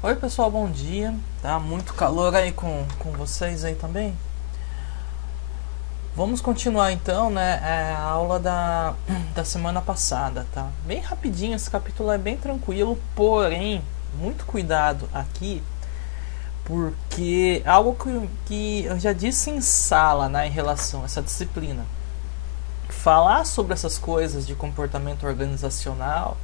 Oi pessoal, bom dia. Tá muito calor aí com vocês aí também? Vamos continuar então, né? A aula da semana passada, tá? Bem rapidinho, esse capítulo é bem tranquilo, porém, muito cuidado aqui, porque algo que eu já disse em sala, né, em relação a essa disciplina. Falar sobre essas coisas de comportamento organizacional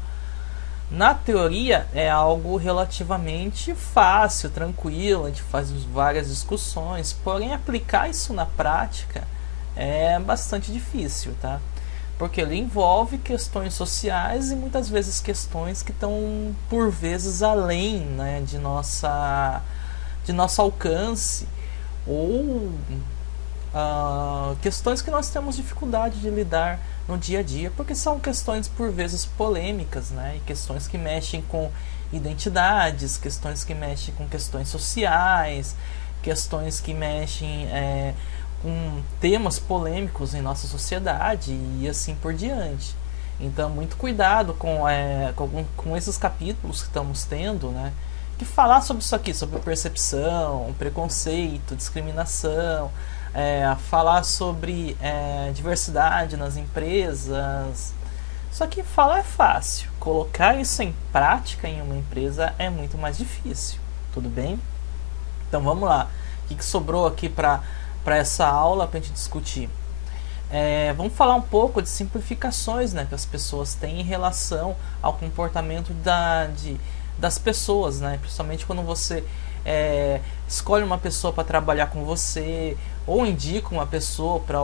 na teoria é algo relativamente fácil, tranquilo, a gente faz várias discussões, porém aplicar isso na prática é bastante difícil, tá? Porque ele envolve questões sociais e muitas vezes questões que estão por vezes além, né, de nosso alcance ou questões que nós temos dificuldade de lidar no dia a dia, porque são questões por vezes polêmicas, né? E questões que mexem com identidades, questões que mexem com questões sociais, questões que mexem com temas polêmicos em nossa sociedade e assim por diante. Então, muito cuidado com esses capítulos que estamos tendo, né? Que falar sobre isso aqui, sobre percepção, preconceito, discriminação, falar sobre diversidade nas empresas. Só que falar é fácil, colocar isso em prática em uma empresa é muito mais difícil, tudo bem? Então vamos lá, o que sobrou aqui para essa aula para a gente discutir? Vamos falar um pouco de simplificações, né, que as pessoas têm em relação ao comportamento das pessoas, né? Principalmente quando você escolhe uma pessoa para trabalhar com você ou indica uma pessoa para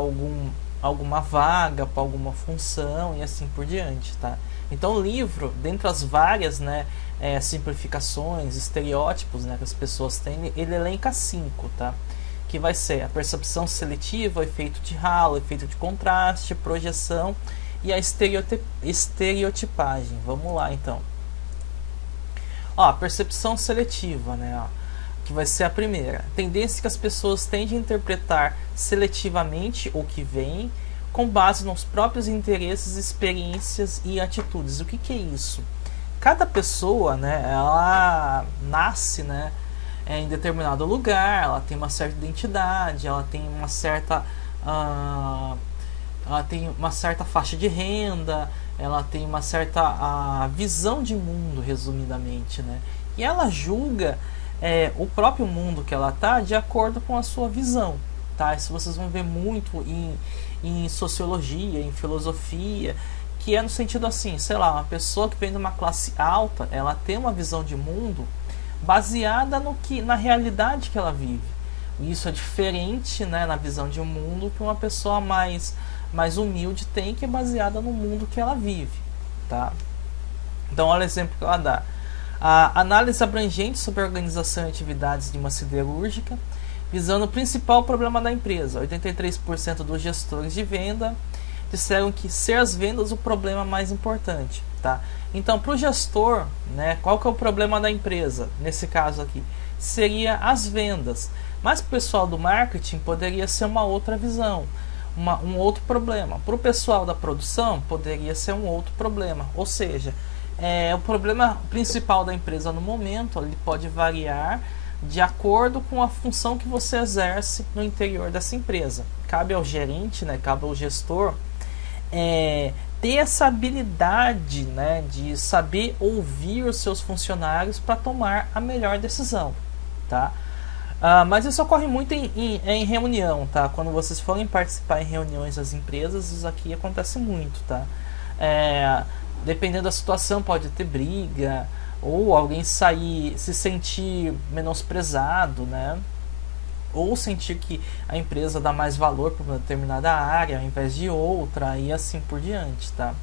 alguma vaga, para alguma função e assim por diante, tá? Então o livro, dentre as várias, né, simplificações, estereótipos, né, que as pessoas têm, ele elenca 5, tá? Que vai ser a percepção seletiva, o efeito de halo, o efeito de contraste, projeção e a estereotipagem. Vamos lá então. Ó, a percepção seletiva, né? Ó, que vai ser a primeira. Tendência que as pessoas tendem a interpretar seletivamente o que vem com base nos próprios interesses, experiências e atitudes. O que é isso? Cada pessoa, né, ela nasce, né, em determinado lugar, ela tem uma certa identidade, ela tem uma certa faixa de renda, ela tem uma certa visão de mundo, resumidamente, né? E ela julga o próprio mundo que ela está de acordo com a sua visão, tá? Isso vocês vão ver muito em sociologia, em filosofia, que é no sentido assim, sei lá, uma pessoa que vem de uma classe alta, ela tem uma visão de mundo baseada na realidade que ela vive. Isso é diferente, né, na visão de um mundo que uma pessoa mais humilde tem, que é baseada no mundo que ela vive, tá? Então olha o exemplo que ela dá. A análise abrangente sobre a organização e atividades de uma siderúrgica, visando o principal problema da empresa. 83% dos gestores de venda disseram que ser as vendas o problema mais importante, tá? Então, para o gestor, né, qual que é o problema da empresa? Nesse caso aqui, seria as vendas. Mas para o pessoal do marketing poderia ser uma outra visão, um outro problema. Para o pessoal da produção poderia ser um outro problema. Ou seja, o problema principal da empresa no momento ele pode variar de acordo com a função que você exerce no interior dessa empresa. Cabe ao gerente, né, cabe ao gestor ter essa habilidade, né, de saber ouvir os seus funcionários para tomar a melhor decisão, tá? Mas isso ocorre muito em reunião, tá? Quando vocês forem participar em reuniões das empresas, isso aqui acontece muito, tá? Dependendo da situação, pode ter briga ou alguém se sentir menosprezado, né? Ou sentir que a empresa dá mais valor para uma determinada área ao invés de outra e assim por diante, tá?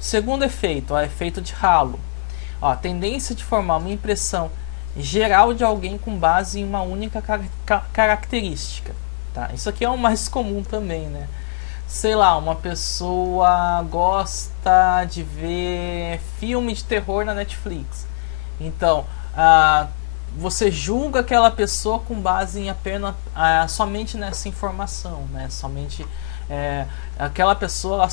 Segundo efeito, o efeito de halo. A tendência de formar uma impressão geral de alguém com base em uma única característica, tá? Isso aqui é o mais comum também, né? Sei lá, uma pessoa gosta de ver filme de terror na Netflix. Então, você julga aquela pessoa com base em apenas somente nessa informação, né? Somente Aquela pessoa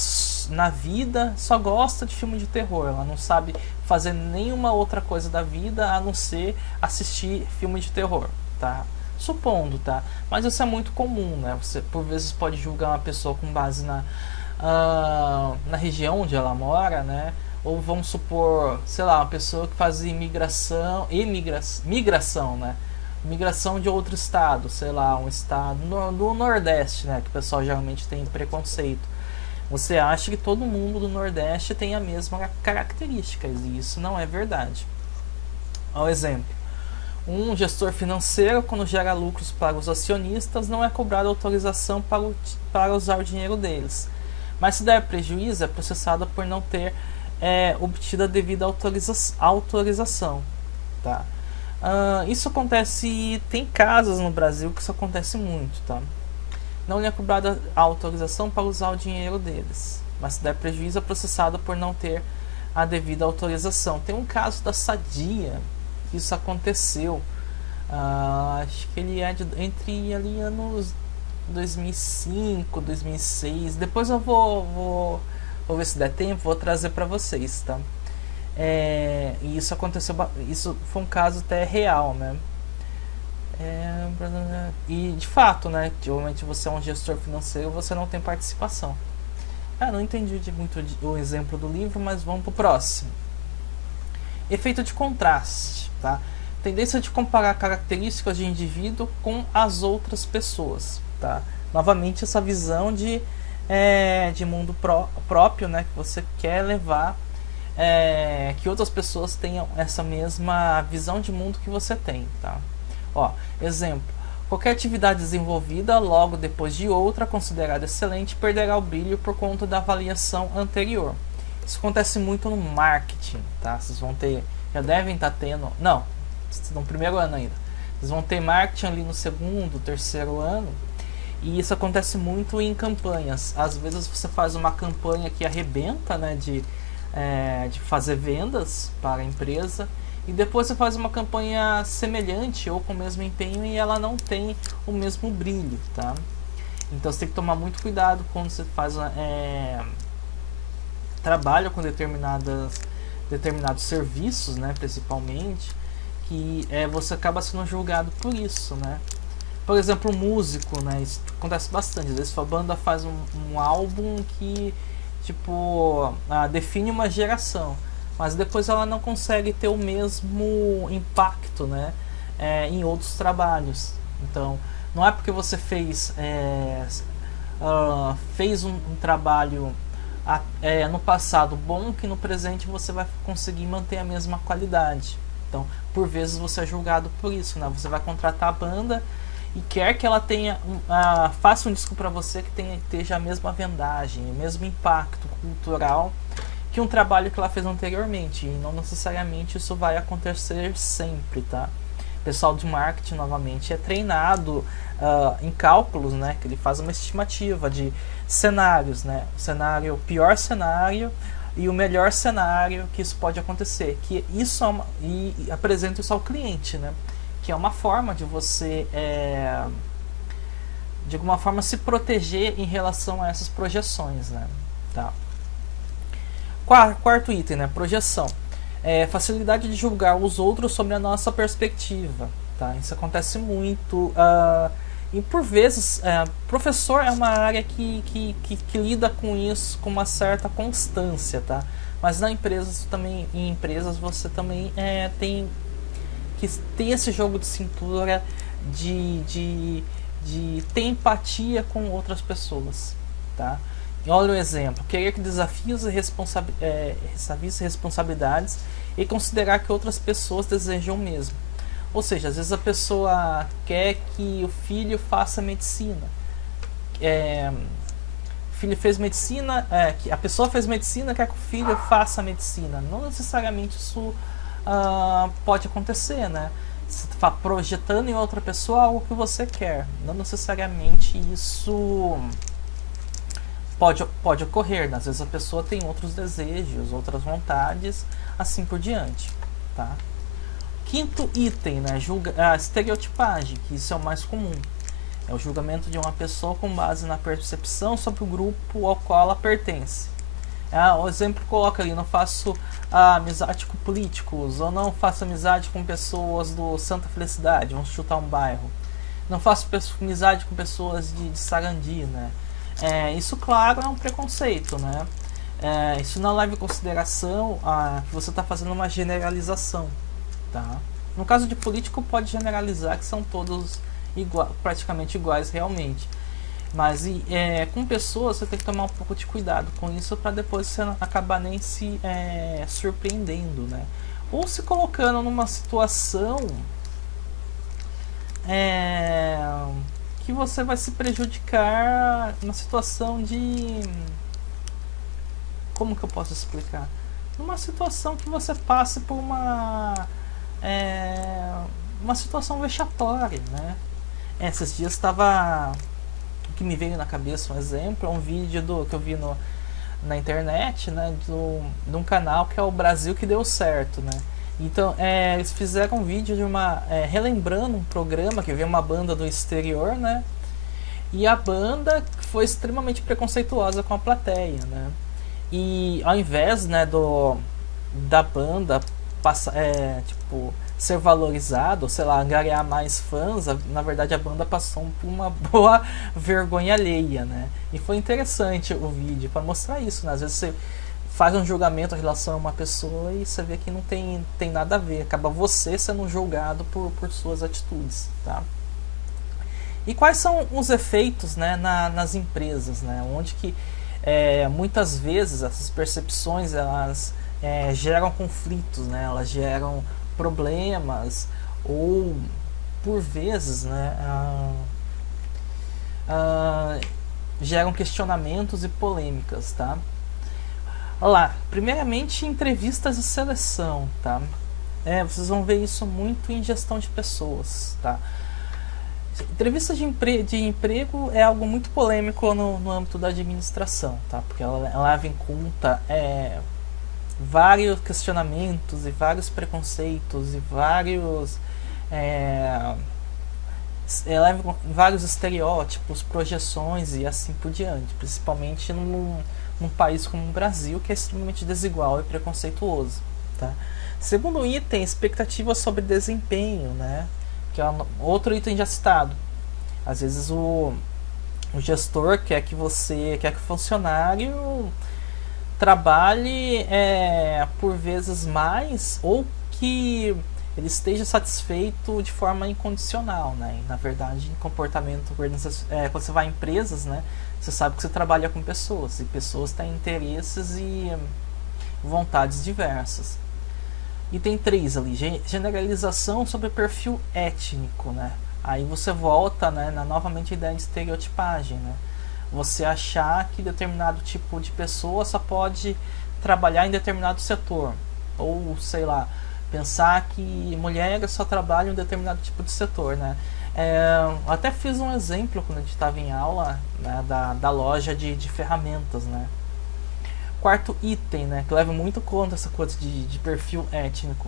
na vida só gosta de filme de terror, ela não sabe fazer nenhuma outra coisa da vida a não ser assistir filme de terror, tá? Supondo, tá? Mas isso é muito comum, né? Você por vezes pode julgar uma pessoa com base na região onde ela mora, né? Ou vamos supor, sei lá, uma pessoa que faz migração, né? Migração de outro estado, sei lá, um estado do Nordeste, né? Que o pessoal geralmente tem preconceito. Você acha que todo mundo do Nordeste tem a mesma características, e isso não é verdade. Ao exemplo, um gestor financeiro, quando gera lucros para os acionistas, não é cobrado autorização para usar o dinheiro deles. Mas se der prejuízo, é processado por não ter obtido a devida autorização. Tá? Isso acontece, tem casos no Brasil que isso acontece muito. Tá? Não lhe é cobrada a autorização para usar o dinheiro deles. Mas se der prejuízo, é processado por não ter a devida autorização. Tem um caso da Sadia, que isso aconteceu. Acho que ele é entre ali anos 2005, 2006. Depois eu vou ver se der tempo, vou trazer para vocês, tá? E isso aconteceu, isso foi um caso até real, né? E de fato, né? Geralmente você é um gestor financeiro, você não tem participação. Não entendi muito o exemplo do livro, mas vamos pro próximo. Efeito de contraste, tá? Tendência de comparar características de indivíduo com as outras pessoas, tá? Novamente essa visão de mundo próprio, né? Que você quer levar, que outras pessoas tenham essa mesma visão de mundo que você tem, tá? Ó, exemplo, qualquer atividade desenvolvida logo depois de outra considerada excelente perderá o brilho por conta da avaliação anterior. Isso acontece muito no marketing, tá? Vocês vão ter, já devem estar tendo, não, no primeiro ano ainda. Vocês vão ter marketing ali no segundo, terceiro ano, e isso acontece muito em campanhas. Às vezes você faz uma campanha que arrebenta, né, de fazer vendas para a empresa, e depois você faz uma campanha semelhante ou com o mesmo empenho e ela não tem o mesmo brilho, tá? Então você tem que tomar muito cuidado quando você faz trabalha com determinados serviços, né, principalmente, que você acaba sendo julgado por isso, né? Por exemplo, um músico, né, isso acontece bastante. Às vezes sua banda faz um álbum que tipo define uma geração, mas depois ela não consegue ter o mesmo impacto, né, em outros trabalhos. Então, não é porque você fez um trabalho no passado bom que no presente você vai conseguir manter a mesma qualidade. Então, por vezes você é julgado por isso, né? Você vai contratar a banda e quer que ela tenha faça um disco para você que esteja a mesma vendagem, o mesmo impacto cultural que um trabalho que ela fez anteriormente, e não necessariamente isso vai acontecer sempre, tá? O pessoal de marketing, novamente, é treinado em cálculos, né? Que ele faz uma estimativa de cenários, né? O pior cenário e o melhor cenário que isso pode acontecer, que isso e apresenta isso ao cliente, né? Que é uma forma de você de alguma forma se proteger em relação a essas projeções, né? Tá. Quarto item, né? Projeção. Facilidade de julgar os outros sobre a nossa perspectiva, tá? Isso acontece muito e por vezes professor é uma área que lida com isso com uma certa constância, tá? Mas em empresas você também tem que ter esse jogo de cintura de ter empatia com outras pessoas, tá? E olha o exemplo, querer que desafios e responsabilidades e considerar que outras pessoas desejam o mesmo. Ou seja, às vezes a pessoa quer que o filho faça medicina. O filho fez medicina, a pessoa fez medicina, quer que o filho faça medicina. Não necessariamente isso pode acontecer, né? Você está projetando em outra pessoa algo que você quer. Não necessariamente isso pode ocorrer, né? Às vezes a pessoa tem outros desejos, outras vontades, assim por diante, tá? Quinto item, né? Estereotipagem, que isso é o mais comum. É o julgamento de uma pessoa com base na percepção sobre o grupo ao qual ela pertence. O exemplo coloca ali: não faço amizade com políticos, ou não faço amizade com pessoas do Santa Felicidade, vamos chutar um bairro. Não faço amizade com pessoas de Sarandi, né? Isso, claro, é um preconceito, né? Isso não leva em consideração que você está fazendo uma generalização, tá? No caso de político, pode generalizar que são todos praticamente iguais realmente. Mas com pessoas você tem que tomar um pouco de cuidado com isso para depois você não acabar nem se surpreendendo, né? Ou se colocando numa situação que você vai se prejudicar na situação de... Como que eu posso explicar? Numa situação que você passe por uma situação vexatória, né? Esses dias estava... O que me veio na cabeça, um exemplo, é um vídeo que eu vi na internet, né? De um canal que é o Brasil que Deu Certo, né? Então, eles fizeram um vídeo de relembrando um programa que veio uma banda do exterior, né? E a banda foi extremamente preconceituosa com a plateia, né? E ao invés, né, da banda ser valorizado, sei lá, angariar mais fãs, na verdade a banda passou por uma boa vergonha alheia, né? E foi interessante o vídeo para mostrar isso, né? Às vezes você faz um julgamento em relação a uma pessoa e você vê que não tem nada a ver, acaba você sendo julgado por suas atitudes, tá? E quais são os efeitos, né, nas empresas, né? Onde que muitas vezes essas percepções elas geram conflitos, né? Elas geram problemas ou por vezes, né, geram questionamentos e polêmicas, tá? Olha lá, primeiramente entrevistas de seleção, tá? Vocês vão ver isso muito em gestão de pessoas, tá? Entrevista de emprego é algo muito polêmico no âmbito da administração, tá? Porque ela leva em conta vários questionamentos e vários preconceitos e vários estereótipos, projeções e assim por diante, principalmente num país como o Brasil, que é extremamente desigual e preconceituoso, tá? Segundo item, expectativas sobre desempenho, né? Que é outro item já citado. Às vezes o gestor quer que o funcionário trabalhe por vezes mais, ou que ele esteja satisfeito de forma incondicional, né? E, na verdade, comportamento quando você vai em empresas, né, você sabe que você trabalha com pessoas, e pessoas têm interesses e vontades diversas. Item 3 ali, generalização sobre perfil étnico, né? Aí você volta, né, novamente a ideia de estereotipagem, né? Você achar que determinado tipo de pessoa só pode trabalhar em determinado setor, ou sei lá, pensar que mulheres só trabalham em determinado tipo de setor, né? Eu até fiz um exemplo quando a gente estava em aula, né, da loja de ferramentas, né? Quarto item, né, que leva muito conta essa coisa de perfil étnico: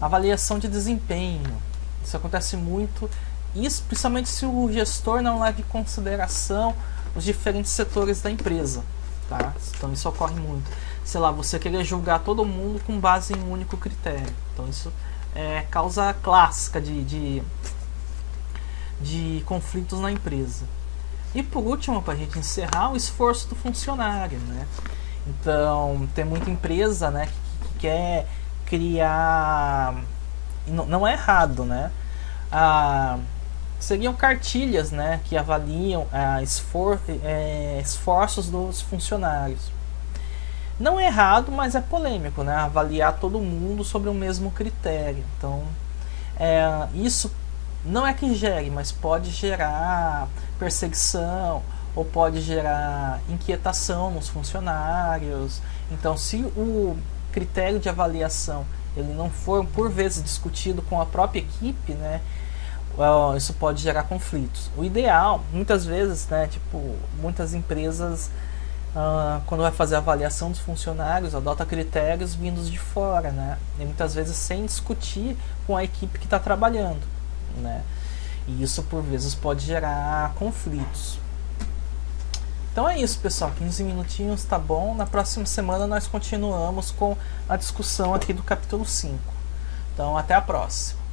avaliação de desempenho. Isso acontece muito, isso principalmente se o gestor não leva em consideração os diferentes setores da empresa, tá? Então isso ocorre muito. Sei lá, você querer julgar todo mundo com base em um único critério. Então isso é causa clássica de conflitos na empresa. E por último, para a gente encerrar, o esforço do funcionário, né? Então, tem muita empresa, né, que quer criar... Não é errado, né? Seriam cartilhas, né, que avaliam esforços dos funcionários. Não é errado, mas é polêmico, né? Avaliar todo mundo sobre o mesmo critério. Então, isso não é que gere, mas pode gerar perseguição, ou pode gerar inquietação nos funcionários. Então, se o critério de avaliação ele não for por vezes discutido com a própria equipe, né, isso pode gerar conflitos. O ideal, muitas vezes, né, muitas empresas, quando vai fazer a avaliação dos funcionários, adota critérios vindos de fora, né, e muitas vezes sem discutir com a equipe que está trabalhando, né. E isso por vezes pode gerar conflitos. Então é isso, pessoal, 15 minutinhos tá bom. Na próxima semana nós continuamos com a discussão aqui do capítulo 5. Então até a próxima.